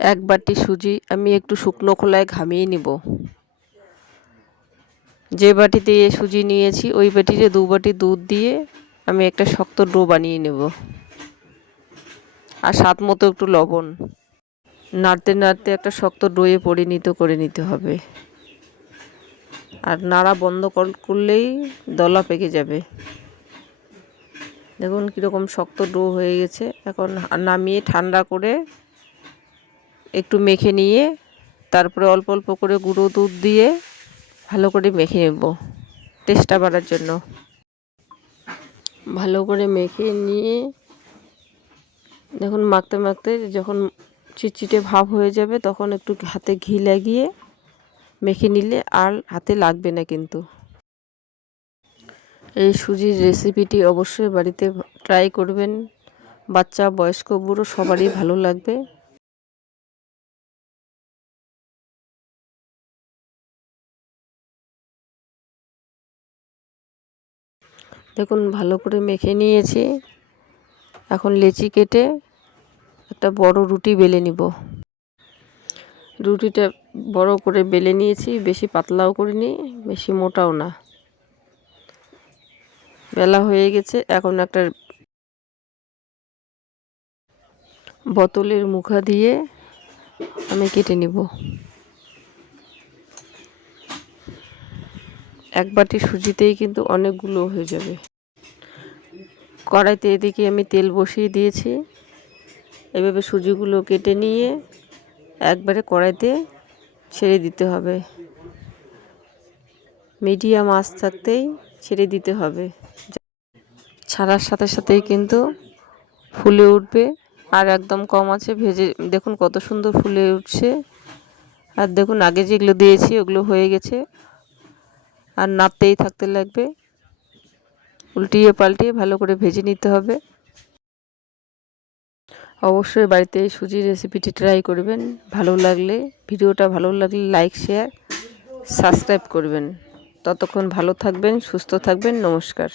এক বাটি সুজি আমি একটু শুকনো খোলায় ঘামিয়ে নিব। যে বাটিতে সুজি নিয়েছি ওই বাটিতে 2 বাটি দুধ দিয়ে আমি একটা শক্ত ডো বানিয়ে নেব। আর স্বাদ মতো একটু লবণ। নাড়তে নাড়তে একটা শক্ত ডোয়ে পরিণত করে নিতে হবে। আর নাড়া বন্ধ করলেই দলা পেকে যাবে। দেখুন কীরকম শক্ত ডো হয়ে গেছে। এখন নামিয়ে ঠান্ডা করে একটু মেখে নিয়ে তারপরে অল্প অল্প করে গুঁড়ো দুধ দিয়ে ভালো করে মেখে নেব টেস্টটা বাড়ার জন্য। ভালো করে মেখে নিয়ে দেখুন মাখতে মাখতে যখন চিটচিটে ভাব হয়ে যাবে তখন একটু হাতে ঘি লাগিয়ে মেখে নিলে আর হাতে লাগবে না কিন্তু। এই সুজির রেসিপিটি অবশ্যই বাড়িতে ট্রাই করবেন। বাচ্চা বয়স্ক বুড়ো সবারই ভালো লাগবে। দেখুন ভালো করে মেখে নিয়েছি। এখন লেচি কেটে একটা বড় রুটি বেলে নিব। রুটিটা বড় করে বেলে নিয়েছি, বেশি পাতলাও করিনি বেশি মোটাও না। বেলা হয়ে গেছে। এখন একটা বোতলের মুখা দিয়ে আমি কেটে নিব। এক বাটি সুজিতেই কিন্তু অনেকগুলো হয়ে যাবে। কড়াইতে এদিকে আমি তেল বসিয়ে দিয়েছি। এভাবে সুজিগুলো কেটে নিয়ে একবারে কড়াইতে ছেড়ে দিতে হবে। মিডিয়াম আঁচ থাকতেই ছেড়ে দিতে হবে। ছাড়ার সাথে সাথেই কিন্তু ফুলে উঠবে। আর একদম কম আছে ভেজে দেখুন কত সুন্দর ফুলে উঠছে। আর দেখুন আগে যেগুলো দিয়েছি ওগুলো হয়ে গেছে। আর নাড়তেই থাকতে লাগবে। উল্টিয়ে পাল্টিয়ে ভালো করে ভেজে নিতে হবে। অবশ্যই বাড়িতে এই সুজির রেসিপিটি ট্রাই করবেন। ভিডিওটা ভালো লাগলে লাইক শেয়ার সাবস্ক্রাইব করবেন। ততক্ষণ ভালো থাকবেন, সুস্থ থাকবেন। নমস্কার।